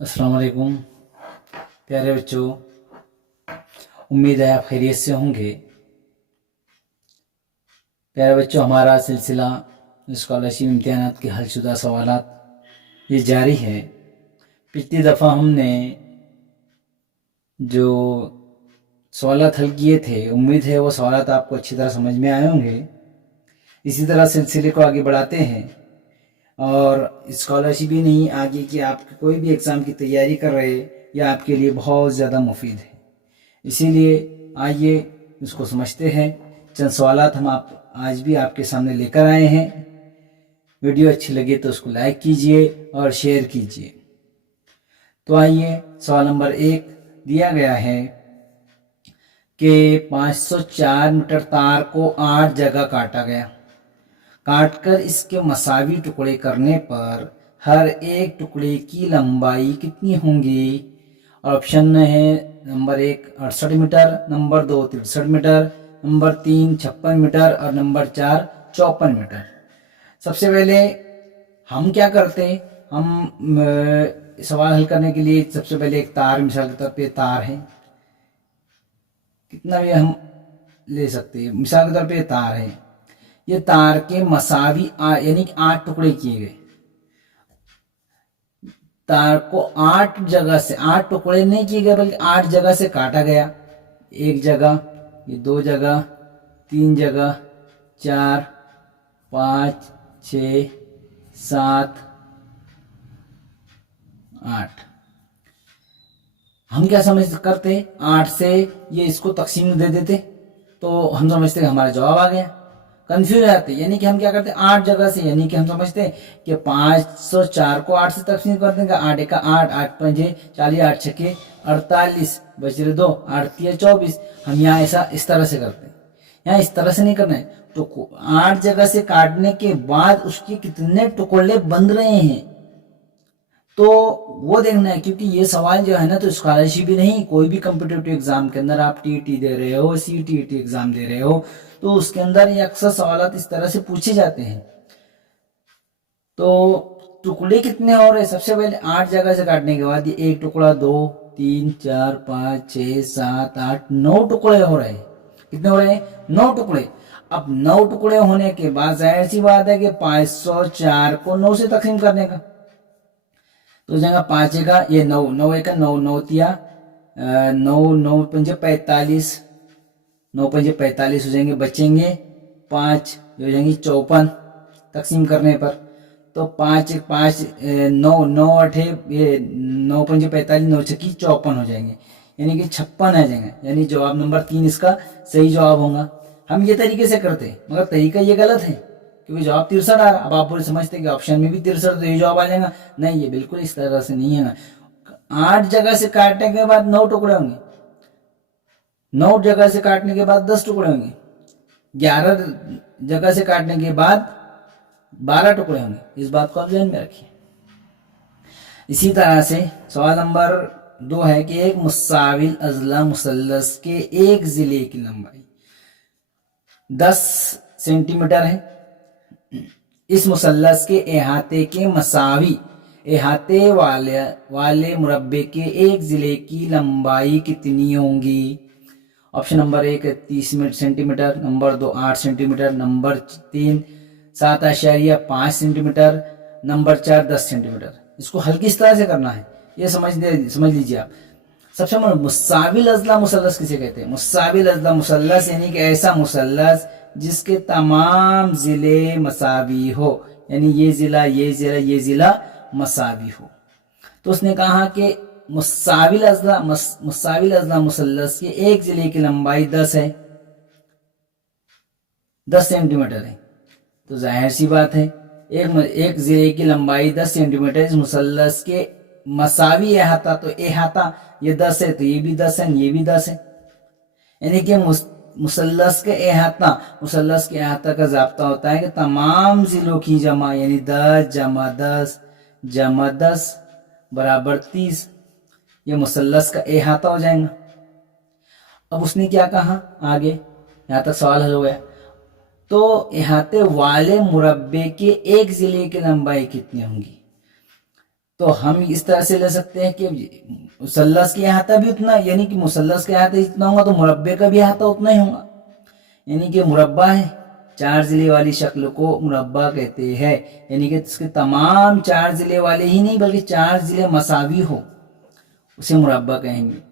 अस्सलाम वालेकुम प्यारे बच्चों, उम्मीद है आप खैरियत से होंगे। प्यारे बच्चों, हमारा सिलसिला स्कॉलरशिप इम्तिहानात के हलशुदा सवालात ये जारी है। पिछली दफ़ा हमने जो सवालात हल किए थे, उम्मीद है वो सवालात आपको अच्छी तरह समझ में आए होंगे। इसी तरह सिलसिले को आगे बढ़ाते हैं और स्कॉलरशिप ही नहीं, आगे की आप कोई भी एग्ज़ाम की तैयारी कर रहे यह आपके लिए बहुत ज़्यादा मुफीद है। इसीलिए आइए इसको समझते हैं। चंद सवालात हम आज भी आपके सामने लेकर आए हैं। वीडियो अच्छी लगे तो उसको लाइक कीजिए और शेयर कीजिए। तो आइए, सवाल नंबर 1 दिया गया है कि 504 मीटर तार को 8 जगह काटा गया। काटकर इसके मसावी टुकड़े करने पर हर एक टुकड़े की लंबाई कितनी होंगी? और ऑप्शन है number 1 68 meter, number 2 63 meter, number 3 56 meter और नंबर 4 54 मीटर। सबसे पहले हम क्या करते हैं, हम सवाल हल करने के लिए सबसे पहले एक तार, मिसाल के तौर पे तार है, कितना भी हम ले सकते हैं। मिसाल के तौर पे तार है, ये तार के मसावी यानी कि 8 टुकड़े किए गए। तार को 8 जगह से, 8 टुकड़े नहीं किए गए बल्कि 8 जगह से काटा गया। एक जगह, ये 2 जगह, 3 जगह, 4 5 6 7 8। हम क्या समझ करते, 8 से ये इसको तकसीम दे देते तो हम समझते हमारा जवाब आ गया। कंफ्यूज आते, यानी कि हम क्या करते 8 जगह से, यानी कि हम समझते कि 504 को 8 से तकसीम कर देंगे। 8 का 8, 8 पंजे 40, 8 छक्के 48, बच रहे 2, 8 तिया 24। हम यहाँ ऐसा इस तरह से करते हैं, यहाँ इस तरह से नहीं करना है। तो 8 जगह से काटने के बाद उसके कितने टुकड़े बन रहे हैं तो वो देखना है, क्योंकि ये सवाल जो है ना, तो स्कॉलरशिप ही नहीं, कोई भी कम्पिटिटिव एग्जाम के अंदर आप टीटी दे रहे हो, सीटीईटी एग्जाम दे रहे हो, तो उसके अंदर ये अक्सर सवाल इस तरह से पूछे जाते हैं। तो टुकड़े कितने हो रहे, सबसे पहले 8 जगह से काटने के बाद ये एक टुकड़ा, 2 3 4 5 6 7 8 9 टुकड़े हो रहे हैं। कितने हो रहे हैं? 9 टुकड़े। अब 9 टुकड़े होने के बाद जाहिर सी बात है कि 504 को 9 से तकसीम करने का, तो हो जाएगा 5 का ये 9, 9 एक 9, 9 तिया 9, 9 पंजे 45, 9 पंजे 45 हो जाएंगे, बचेंगे 5, हो जाएंगे 54 तकसीम करने पर। तो 5 5 9, 9 8 ये 9 पंजे 45, 9 छक्की 54 हो जाएंगे, यानी कि 56 आ जाएंगे। यानी जवाब नंबर 3 इसका सही जवाब होगा। हम ये तरीके से करते, मगर तरीका ये गलत है, क्योंकि जवाब 63 आ रहा। अब आप पूरे समझते कि ऑप्शन में भी 63 तो ये जवाब आ जाएगा। नहीं, ये बिल्कुल इस तरह से नहीं है ना। 8 जगह से काटने के बाद 9 टुकड़े होंगे, 9 जगह से काटने के बाद 10 टुकड़े होंगे, 11 जगह से काटने के बाद 12 टुकड़े होंगे। इस बात को आप ध्यान में रखिए। इसी तरह से सवाल नंबर 2 है कि एक मुसाविल अजला मुसल्लस के एक जिले की लंबाई 10 सेंटीमीटर है। इस मुसल्लस के अहाते के मसावी, अहाते वाले मुरब्बे के एक जिले की लंबाई कितनी होंगी? Option number 1 30 centimetre, number 2 8 centimetre, number 3 7.5 centimetre, number 4 10 centimetre. इसको हल किस तरह से करना है ये समझ लीजिए आप। सबसे मुसाविल अजला मुसल्लस किसे कहते हैं? मुसाविल अजला मुसल्लस यानी कि ऐसा मुसल्लस जिसके तमाम जिले मसावी हो, यानी ये जिला ये जिला ये जिला मसावी हो। तो उसने कहा कि मुसाविल अजला मुसल्लस के एक जिले की लंबाई 10 है, 10 सेंटीमीटर है। तो जाहिर सी बात है एक जिले की लंबाई 10 सेंटीमीटर, इस मुसल्लस के मसावी अहाता, तो अहाता ये 10 है तो ये भी 10 है, ये भी 10 है। यानी कि मुसल्लस के अहाता का ज़ाब्ता होता है कि तमाम जिलों की जमा, यानी 10 जमा 10 जमा 10 बराबर 30, ये मुसल्लस का अहाता हो जाएगा। अब उसने क्या कहा आगे, यहाँ तक सवाल हल हो गया। तो अहाते वाले मुरब्बे के एक जिले की लंबाई कितनी होंगी? तो हम इस तरह से ले सकते हैं कि मुसल्लस की अहाता भी उतना, यानी कि मुसल्लस का अहाता इतना होगा तो मुरब्बे का भी अहाता उतना ही होगा। यानी कि मुरब्बा है, 4 ज़िले वाली शक्ल को मुरब्बा कहते हैं। यानी कि इसके तमाम 4 ज़िले वाले ही नहीं बल्कि 4 ज़िले मसावी हो उसे मुरब्बा कहेंगे।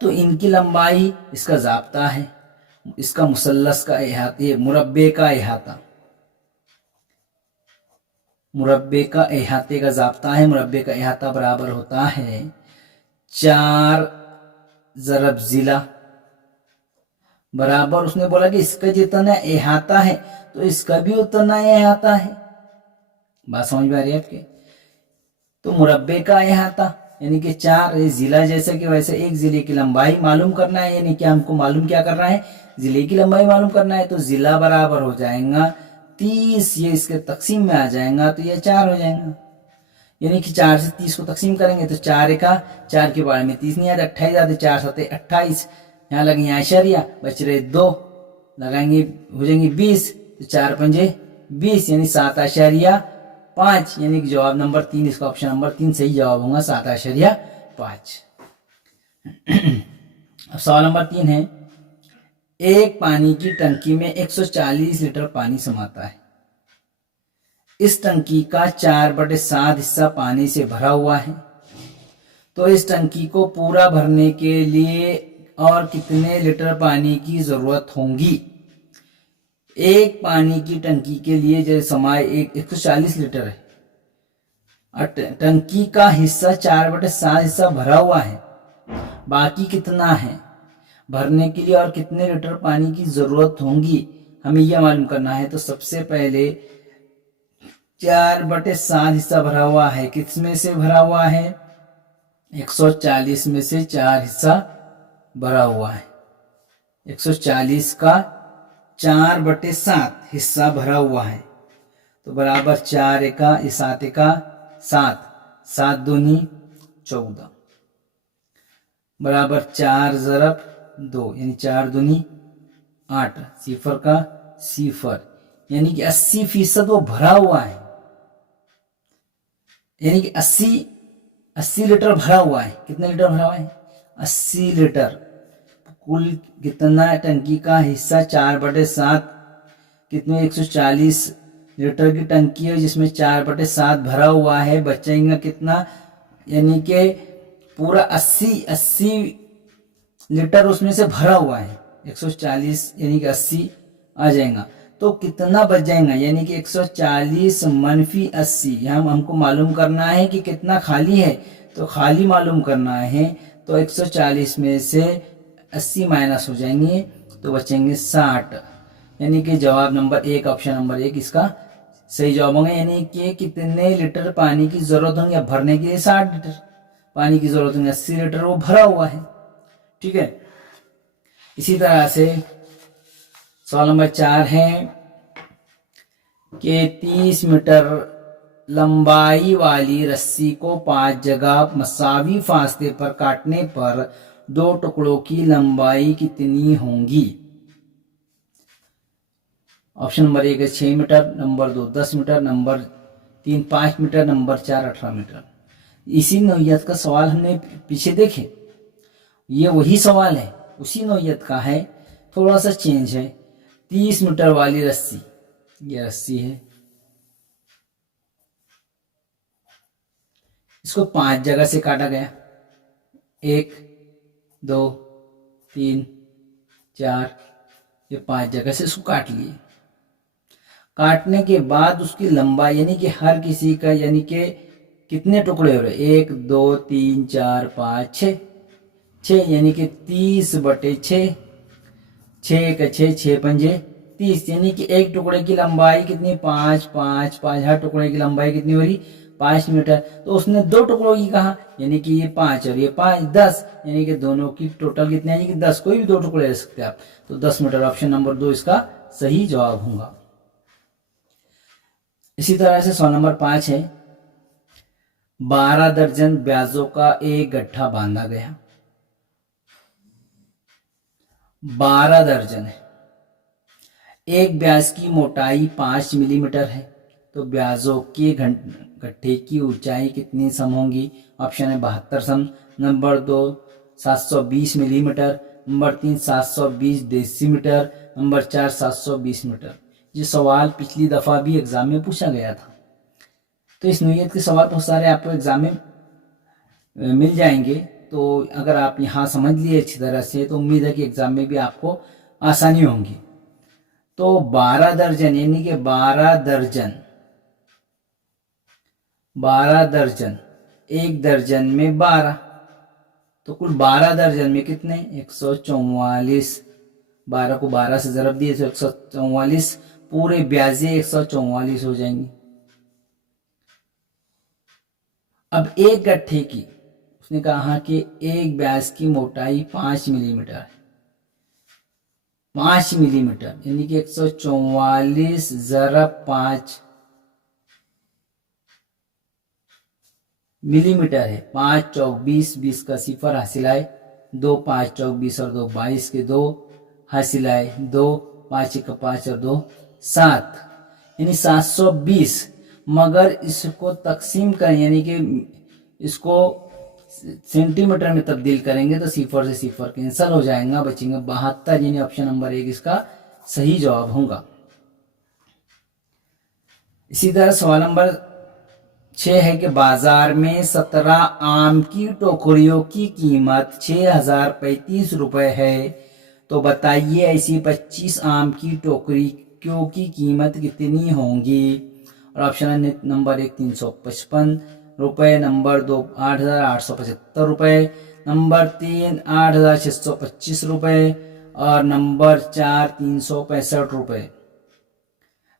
तो इनकी लंबाई इसका ज़ाब्ता है, इसका मुसल्लस का अहाता, मुरब्बे का अहाता, मुरब्बे का अहाते का ज़ाब्ता है। मुरब्बे का अहाता बराबर होता है 4 ज़रब ज़िला, बराबर उसने बोला कि इसका जितना अहाता है तो इसका भी उतना अहाता है। बात समझ में आ रही है आपके? तो मुरब्बे का अहाता यानी कि 4 ज़िला, जैसे कि वैसे एक ज़िले की लंबाई मालूम करना है, यानी कि हमको मालूम क्या करना है, ज़िले की लंबाई मालूम करना है। तो ज़िला बराबर हो जाएगा 30, ये इसके तकसीम में आ जाएगा तो ये 4 हो जाएगा। यानी कि 4 से 30 को तकसीम करेंगे तो 4 का 4 के बारे में 30 नहीं आता, 28 आते, 4 7 28, यहाँ लगेंगे आशरिया, बच रहे 2 लगाएंगे हो जाएंगे 20, तो 4 पंजे 20 यानी 7.5, यानी कि जवाब नंबर 3, इसका ऑप्शन नंबर 3 सही जवाब होगा 7.5। अब सवाल नंबर 3 है, एक पानी की टंकी में 140 लीटर पानी समाता है। इस टंकी का 4/7 हिस्सा पानी से भरा हुआ है। तो इस टंकी को पूरा भरने के लिए और कितने लीटर पानी की जरूरत होगी? एक पानी की टंकी के लिए जैसे समाए 140 लीटर है और टंकी का हिस्सा 4/7 हिस्सा भरा हुआ है, बाकी कितना है भरने के लिए और कितने लीटर पानी की जरूरत होगी, हमें यह मालूम करना है। तो सबसे पहले 4/7 हिस्सा भरा हुआ है, किस में से भरा हुआ है? 140 में से 4 हिस्सा भरा हुआ है। 140 का 4/7 हिस्सा भरा हुआ है तो बराबर 4 एका 7 एका 7, 7 दूनी 14, बराबर 4 ज़रब 2 यानी 4 दूनी 8, सिफर का सिफर, यानी कि 80% वो भरा हुआ है। यानी कि 80 लीटर भरा हुआ है। कितने लीटर भरा हुआ है? 80 लीटर। कुल कितना टंकी का हिस्सा 4/7, कितने 140 लीटर की टंकी है जिसमें 4/7 भरा हुआ है, बचेगा कितना? यानी कि पूरा 80 लीटर उसमें से भरा हुआ है। 140 यानी कि 80 आ जाएगा तो कितना बच जाएगा? यानी कि 140 मनफी 80, यहाँ हमको मालूम करना है कि कितना खाली है, तो खाली मालूम करना है। तो 140 में से 80 माइनस हो जाएंगे तो बचेंगे 60, यानी कि जवाब नंबर 1, ऑप्शन नंबर 1 इसका सही जवाब होगा। यानी कि कितने लीटर पानी की जरूरत होगी? भरने के लिए 60 लीटर पानी की जरूरत होगी, 80 लीटर वो भरा हुआ है। ठीक है, इसी तरह से सवाल नंबर 4 है कि 30 मीटर लंबाई वाली रस्सी को 5 जगह मसावी फासले पर काटने पर 2 टुकड़ों की लंबाई कितनी होगी? ऑप्शन नंबर 1 है 6 meter, number 2 10 meter, number 3 5 meter, number 4 18 meter. इसी नौइयत का सवाल हमने पीछे देखे, ये वही सवाल है, उसी नौइयत का है, थोड़ा सा चेंज है। 30 मीटर वाली रस्सी, ये रस्सी है, इसको 5 जगह से काटा गया, 1 2 3 4, ये 5 जगह से इसको काट लिए। काटने के बाद उसकी लंबाई यानी कि हर किसी का यानी कि कितने टुकड़े हो रहे? 1 2 3 4 5 6, 6 यानी कि 30/6, 6 का 6, 6 पंजे 30, यानी कि एक टुकड़े की लंबाई कितनी? 5 5 5, हर टुकड़े की लंबाई कितनी हो रही? 5 मीटर। तो उसने 2 टुकड़ों की कहा, यानी कि ये 5 और ये 5 10, यानी कि दोनों की टोटल कितने आएगी? 10, कोई भी 2 टुकड़े ले सकते हैं आप। तो 10 मीटर, ऑप्शन नंबर 2 इसका सही जवाब होगा। इसी तरह से सवाल नंबर 5 है, 12 दर्जन ब्याजों का एक गड्ढा बांधा गया। 12 दर्जन है, एक ब्याज की मोटाई 5 मिलीमीटर है, तो ब्याजों के गड्ढे की ऊंचाई कितनी सम होंगी? ऑप्शन है 72 सम, number 2 720 millimetre, number 3 720 decimetre, number 4 720 metre. ये सवाल पिछली दफ़ा भी एग्ज़ाम में पूछा गया था। तो इस नोयत के सवाल बहुत सारे आपको एग्ज़ाम में मिल जाएंगे। तो अगर आप यहाँ समझ लिए अच्छी तरह से तो उम्मीद है कि एग्ज़ाम में भी आपको आसानी होंगी। तो 12 दर्जन यानी कि 12 दर्जन, 12 दर्जन, एक दर्जन में 12, तो कुल 12 दर्जन में कितने? 144। 12 को 12 से ज़रब दिए तो 144, पूरे ब्याजे 144 हो जाएंगे। अब एक गट्ठे की, उसने कहा कि एक ब्याज की मोटाई 5 मिलीमीटर है, 5 मिलीमीटर यानी कि 144 ज़रब 5 मिलीमीटर है। 5 चौक 20, 20 का सिफर हासिल आए 2, 5 चौक 20 और 2 22 के 2 हासिल आए 2, 5 का 5 और 2 7, यानी 720। मगर इसको तकसीम करें यानी कि इसको सेंटीमीटर में तब्दील करेंगे तो सिफर से सिफर कैंसिल हो जाएगा, बचेंगे 72, यानी ऑप्शन नंबर 1 इसका सही जवाब होगा। इसी तरह सवाल नंबर 6 है कि बाजार में 17 आम की टोकरियों की कीमत 6035 रुपए है, तो बताइए ऐसी 25 आम की टोकरियों की कीमत कितनी होंगी? और ऑप्शन नंबर 1 355 रुपए, नंबर 2 8875 रुपए, नंबर 3 8625 रुपए और नंबर 4 365 रुपए।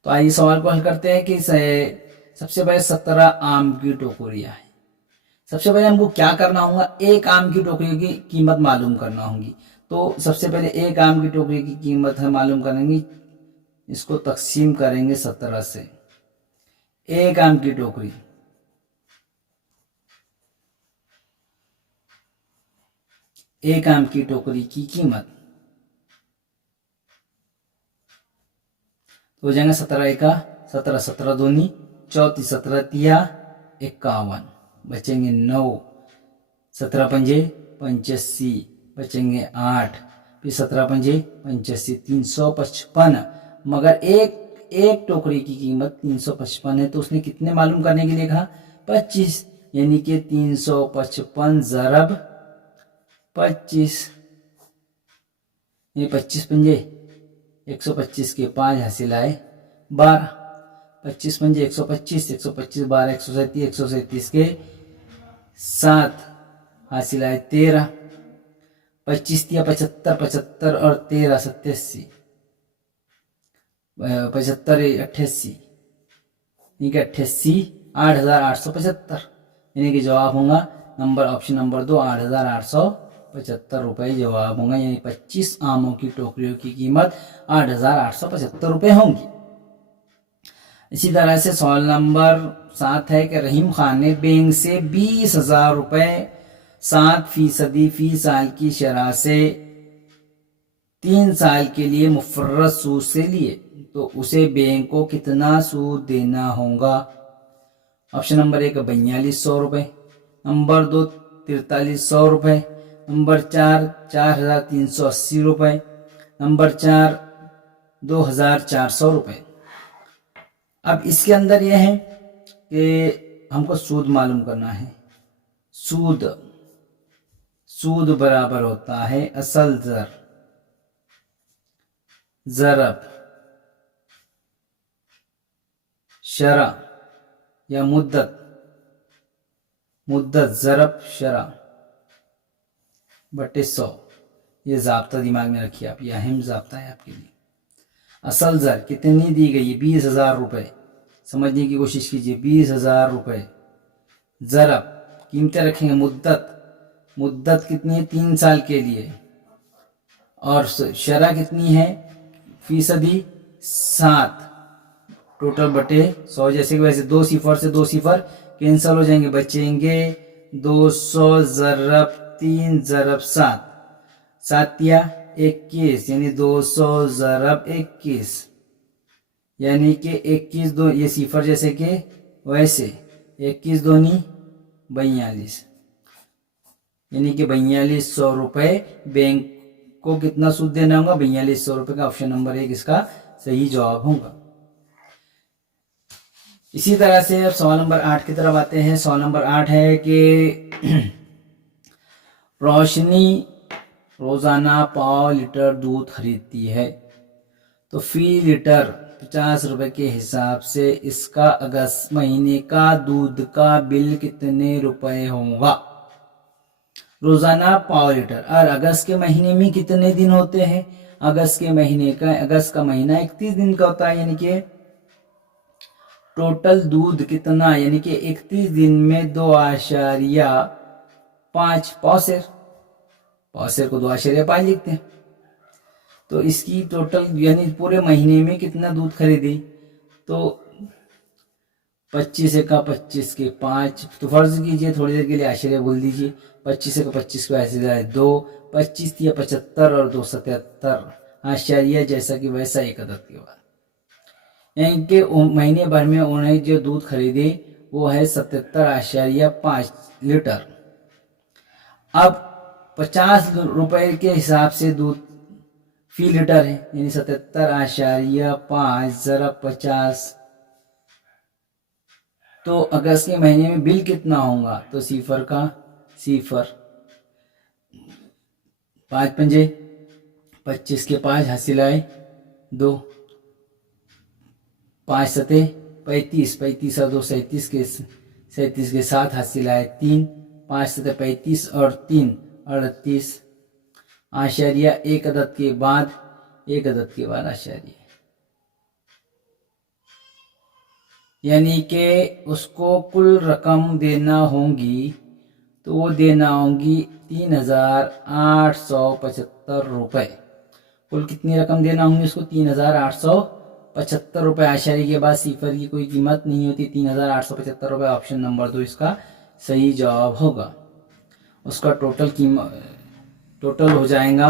तो आइए सवाल को हल करते हैं कि सबसे पहले 17 आम की टोकरियां हैं। सबसे पहले हमको क्या करना होगा? एक आम की टोकरी की कीमत मालूम करना होगी। तो सबसे पहले एक आम की टोकरी की कीमत है मालूम करेंगे, इसको तकसीम करेंगे 17 से। एक आम की टोकरी, एक आम की टोकरी की कीमत तो हो जाएगा 17 एका 17, 17 दूनी 34, 17 तिया 51, बचेंगे 9, 17 पंजे 85, बचेंगे 8, फिर 17 पंजे 85, 355। मगर एक टोकरी की कीमत 355 है, तो उसने कितने मालूम करने के लिए कहा? 25, यानी कि 355 ज़रब 25, ये 25 पंजे 125 के 5 हासिल आए 12, 25 पंजे 125, 125 12 137, 137 के 7 हासिल आए 13, 25 तिया 75, 75 और 13 87, 75 88, यानी कि 88 8875, यानी कि जवाब होगा नंबर ऑप्शन नंबर 2 8875 रुपए जवाब होगा। यानी 25 आमों की टोकरियों की कीमत 8875 रुपए होंगी। इसी तरह से सवाल नंबर 7 है कि रहीम खान ने बैंक से 20,000 रुपए 7% फी साल की शरह से 3 साल के लिए मुफर्रत सूद से लिए, तो उसे बैंक को कितना सूद देना होगा? ऑप्शन नंबर 1 4200 रुपए, नंबर 2 4300 रुपए, नंबर 4 4380 रुपए, नंबर 4 2400 रुपए। अब इसके अंदर यह है कि हमको सूद मालूम करना है। सूद बराबर होता है असल दर ज़रब शरह या मुद्दत ज़रब शरह बटे 100। ये ज़ाब्ता दिमाग में रखिए आप, ये अहम ज़ाब्ता है आपके लिए। असल दर कितनी दी गई है? 20,000 रुपए, समझने की कोशिश कीजिए। 20,000 रुपए ज़रब कीमतें रखेंगे, मुद्दत कितनी है? 3 साल के लिए, और शरह कितनी है? फीसदी 7, टोटल बटे 100। जैसे कि वैसे 2 सिफर से 2 सिफर कैंसिल हो जाएंगे, बचेंगे 200 ज़रब 3 ज़रब 7, 7 या 21, यानी 200 ज़रब 21, यानी कि 21 2, ये सिफर जैसे कि वैसे 21 दूनी 42, यानी कि 4200 रुपये बैंक को कितना सूद देना होगा, 4200 रुपये का ऑप्शन नंबर 1 इसका सही जवाब होगा। इसी तरह से अब सवाल नंबर 8 की तरफ आते हैं। सवाल नंबर 8 है कि रोशनी रोजाना 5 लीटर दूध खरीदती है, तो फी लीटर 50 रुपए के हिसाब से इसका अगस्त महीने का दूध का बिल कितने रुपए होगा। रोजाना 5 लीटर, और अगस्त के महीने में कितने दिन होते हैं, अगस्त का महीना 31 दिन का होता है, यानी कि टोटल दूध कितना, यानी कि 31 दिन में 2.5 पौसेर को 2.5 लिखते हैं। तो इसकी टोटल यानी पूरे महीने में कितना दूध खरीदी, तो 25 का 25 के 5, तो फर्ज कीजिए थोड़ी देर के लिए आश्चर्य बोल दीजिए, 25 का 25 को ऐसे जाए 2, 25 या 75 और 2 77 आश्चर्य जैसा कि वैसा एक अदद के बाद, यानी कि महीने भर में उन्हें जो दूध खरीदे वो है 77.5 लीटर। अब 50 रुपए के हिसाब से दूध फी लीटर है, यानी 77.5 जरा 50, तो अगस्त के महीने में बिल कितना होगा, तो सिफर का सिफर 5 पंजे 25 के 5 हासिल आए 2, 5 सते 35, 35 और 2 37 के 7 हासिल आए 3, 5 सते 35 और 3 38 आशारिया एक अदद के बाद आशारिया, यानी कि उसको कुल रकम देना होगी, तो वो देना होंगी 3875 रुपये। कुल कितनी रकम देना होंगी उसको, 3875 रुपये। आशारी के बाद सिफर की कोई कीमत नहीं होती, 3875 रुपये। ऑप्शन नंबर 2 इसका सही जवाब होगा। उसका टोटल हो जाएगा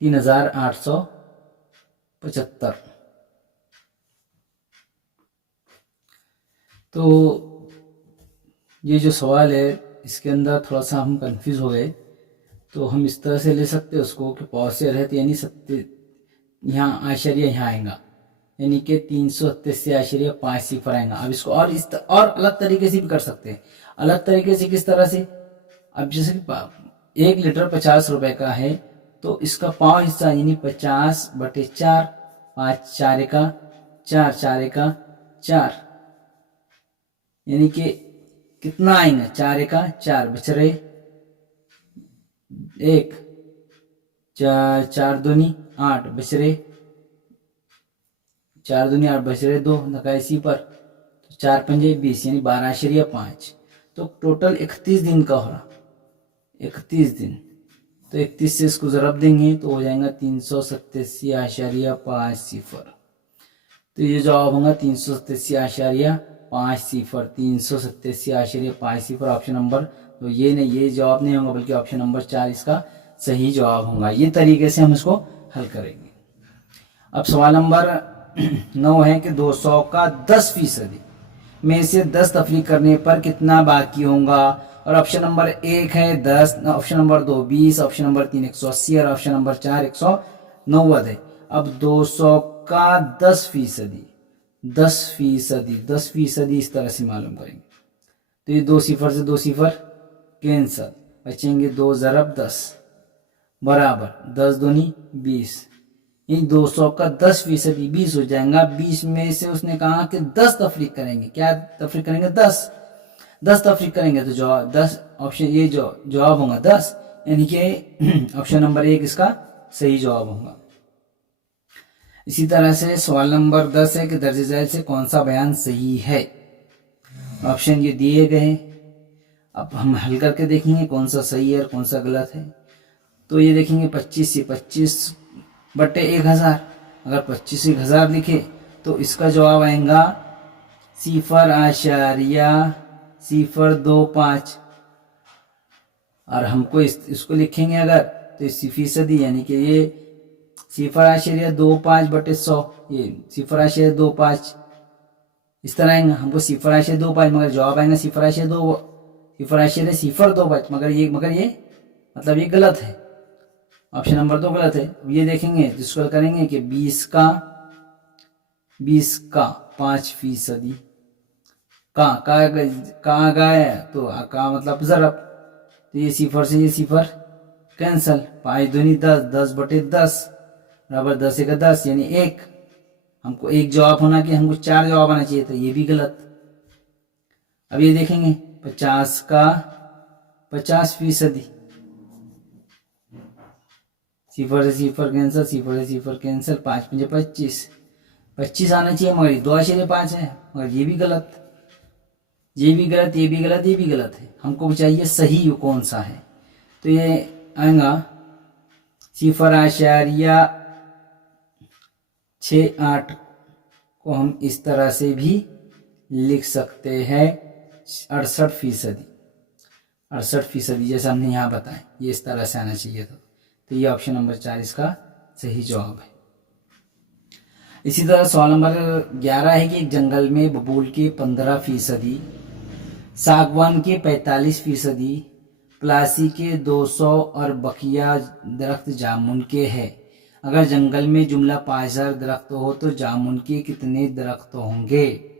3875। तो ये जो सवाल है इसके अंदर थोड़ा सा हम कंफ्यूज हो गए, तो हम इस तरह से ले सकते हैं उसको कि पॉसेर है, तो यानी यहाँ आश्चर्य यहाँ आएगा, यानी कि 387.5 सिफर आएगा। अब इसको और और अलग तरीके से भी कर सकते हैं। अलग तरीके से किस तरह से, अब जैसे 1 लीटर 50 रुपए का है, तो इसका 5 हिस्सा यानी 50/4, 5 4 का 4, 4 का 4, यानी कि कितना आएगा, 4 का 4 बचरे 1, 4 दूनी 8 बचरे 4 दूनी 8 बचरे 2 नकाइसी पर, तो 4 पंजे 20 यानी 12.5। तो टोटल 31 दिन का हो रहा, 31 दिन, तो 31 से इसको ज़रब देंगे तो हो जाएगा 387.5 सिफर। तो ये जवाब होगा 387.5 सिफर, 387.5 सिफर। ऑप्शन नंबर तो ये जवाब नहीं होगा, बल्कि ऑप्शन नंबर 4 इसका सही जवाब होगा। ये तरीके से हम इसको हल करेंगे। अब सवाल नंबर 9 है कि 200 का 10% में से 10 तफरीक करने पर कितना बाकी होगा। और ऑप्शन नंबर 1 है 10, ऑप्शन नंबर 2 20, ऑप्शन नंबर 3 180 और ऑप्शन नंबर 4 190 है। अब 200 का 10% इस तरह से मालूम करेंगे। तो ये 2 सिफर से 2 सिफर कैंसल, बचेंगे 2 ज़रब 10 बराबर 10 दूनी 20, इन 200 का 10% 20 हो जाएगा। 20 में से उसने कहा कि 10 तफरीक करेंगे, क्या तफरीक करेंगे, 10 तफरीक करेंगे, तो जवाब 10, ऑप्शन ये जो जवाब होगा 10, यानी कि ऑप्शन नंबर 1 इसका सही जवाब होगा। इसी तरह से सवाल नंबर 10 है कि दर्ज झैल से कौन सा बयान सही है। ऑप्शन ये दिए गए हैं, अब हम हल करके देखेंगे कौन सा सही है और कौन सा गलत है। तो ये देखेंगे 25 से 25/1000, अगर 25 से 1000 लिखे तो इसका जवाब आएगा 0.025। और हमको इसको लिखेंगे अगर, तो इस फीसदी यानी कि ये 0.25/100, ये 0.25 इस तरह आएगा, हमको 0.2 मगर जवाब आएगा 0.2 मगर ये मतलब ये गलत है, ऑप्शन नंबर 2 गलत है। अब ये देखेंगे जिसको करेंगे कि 20 का 5%, का गया तो का मतलब ज़रब, तो ये 0 से ये 0 कैंसल, 5 दूनी 10, 10/10 बराबर 10 1 10 यानी 1। हमको एक जवाब होना कि हमको 4 जवाब आना चाहिए, तो ये भी गलत। अब ये देखेंगे 50 का 50%, 0 से 0 कैंसल, 0 से 0 कैंसल, 5 5 25, 25 आना चाहिए मगर 2.5 है, मगर ये भी गलत, ये भी गलत, ये भी गलत, ये भी गलत है। हमको चाहिए सही कौन सा है, तो ये आएगा 0.68 को हम इस तरह से भी लिख सकते हैं 68%, जैसे हमने यहाँ बताया, ये इस तरह से आना चाहिए था। तो ये ऑप्शन नंबर 4 इसका सही जवाब है। इसी तरह सवाल नंबर 11 है कि एक जंगल में बबूल के 15%, सागवान के 45%, प्लासी के 200 और बकिया दरख्त जामुन के हैं। अगर जंगल में जुमला 5000 दरख्त हो तो जामुन के कितने दरख्त होंगे।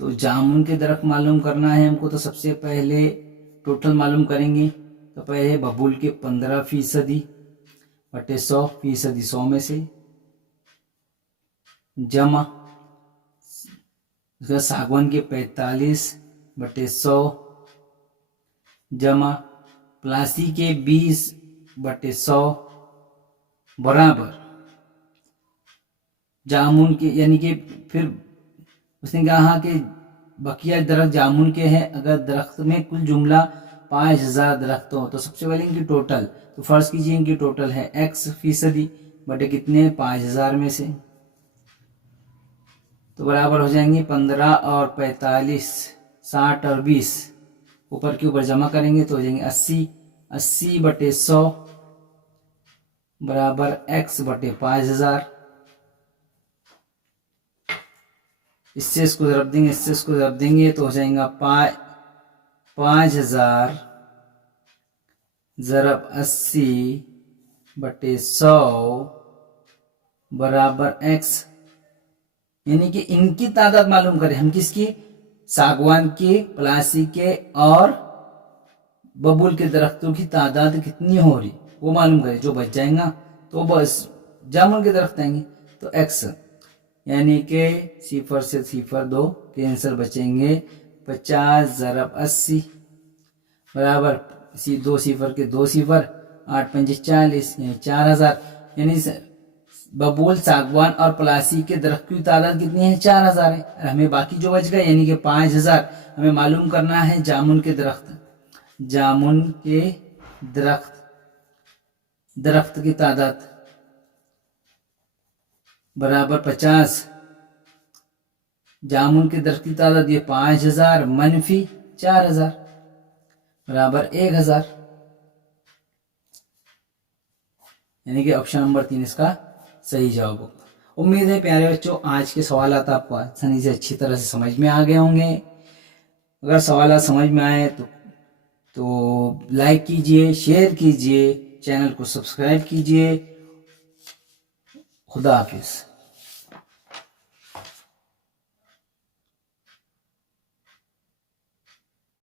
तो जामुन के दरख्त मालूम करना है हमको, तो सबसे पहले टोटल मालूम करेंगे। तो पहले बबूल के 15% बटे 100%, 100 में से जमा सागवान के 45 बटे 100 जमा प्लासी के 20 बटे 100 बराबर जामुन के, यानी कि फिर उसने कहा कि बकिया दरख्त जामुन के हैं। अगर दरख्त में कुल जुमला 5000 दरख्त हो तो सबसे पहले इनकी टोटल, तो फर्ज कीजिए इनकी टोटल है x% बटे कितने 5000 में से, तो बराबर हो जाएंगे 15 और 45, 60 और 20, ऊपर के ऊपर जमा करेंगे तो हो जाएंगे 80 बटे 100 बराबर x बटे 5000। इससे इसको ज़रब देंगे, इससे इसको ज़रब देंगे तो हो जाएगा 5000 ज़रब 80 बटे 100 बराबर x, यानी कि इनकी तादाद मालूम करें हम, किसकी, सागवान के, प्लासी के और बबूल के दरख्तों की तादाद कितनी हो रही वो मालूम करें। जो बच जाएगा तो बस जामुन के दरख्त आएंगे, तो x यानी कि 0 से 0 2 के आंसर बचेंगे 50 ज़रब 80 बराबर 2 0 के 2 0, 8 5 40 यानी 4000। यानी बबूल, सागवान और प्लासी के दरख्त की तादाद कितनी है 4000 है। हमें बाकी जो बच गए यानी कि 5000 हमें मालूम करना है जामुन के दरख्त, जामुन के दरख्त की तादाद बराबर 50, जामुन के दरख्त की तादाद ये 5000 मनफी 4000 बराबर 1000, यानी कि ऑप्शन नंबर 3 इसका सही जवाब होगा। उम्मीद है प्यारे बच्चों आज के सवालात आपको आसानी से अच्छी तरह से समझ में आ गए होंगे। अगर सवालात समझ में आए तो लाइक कीजिए, शेयर कीजिए, चैनल को सब्सक्राइब कीजिए। खुदा हाफिज।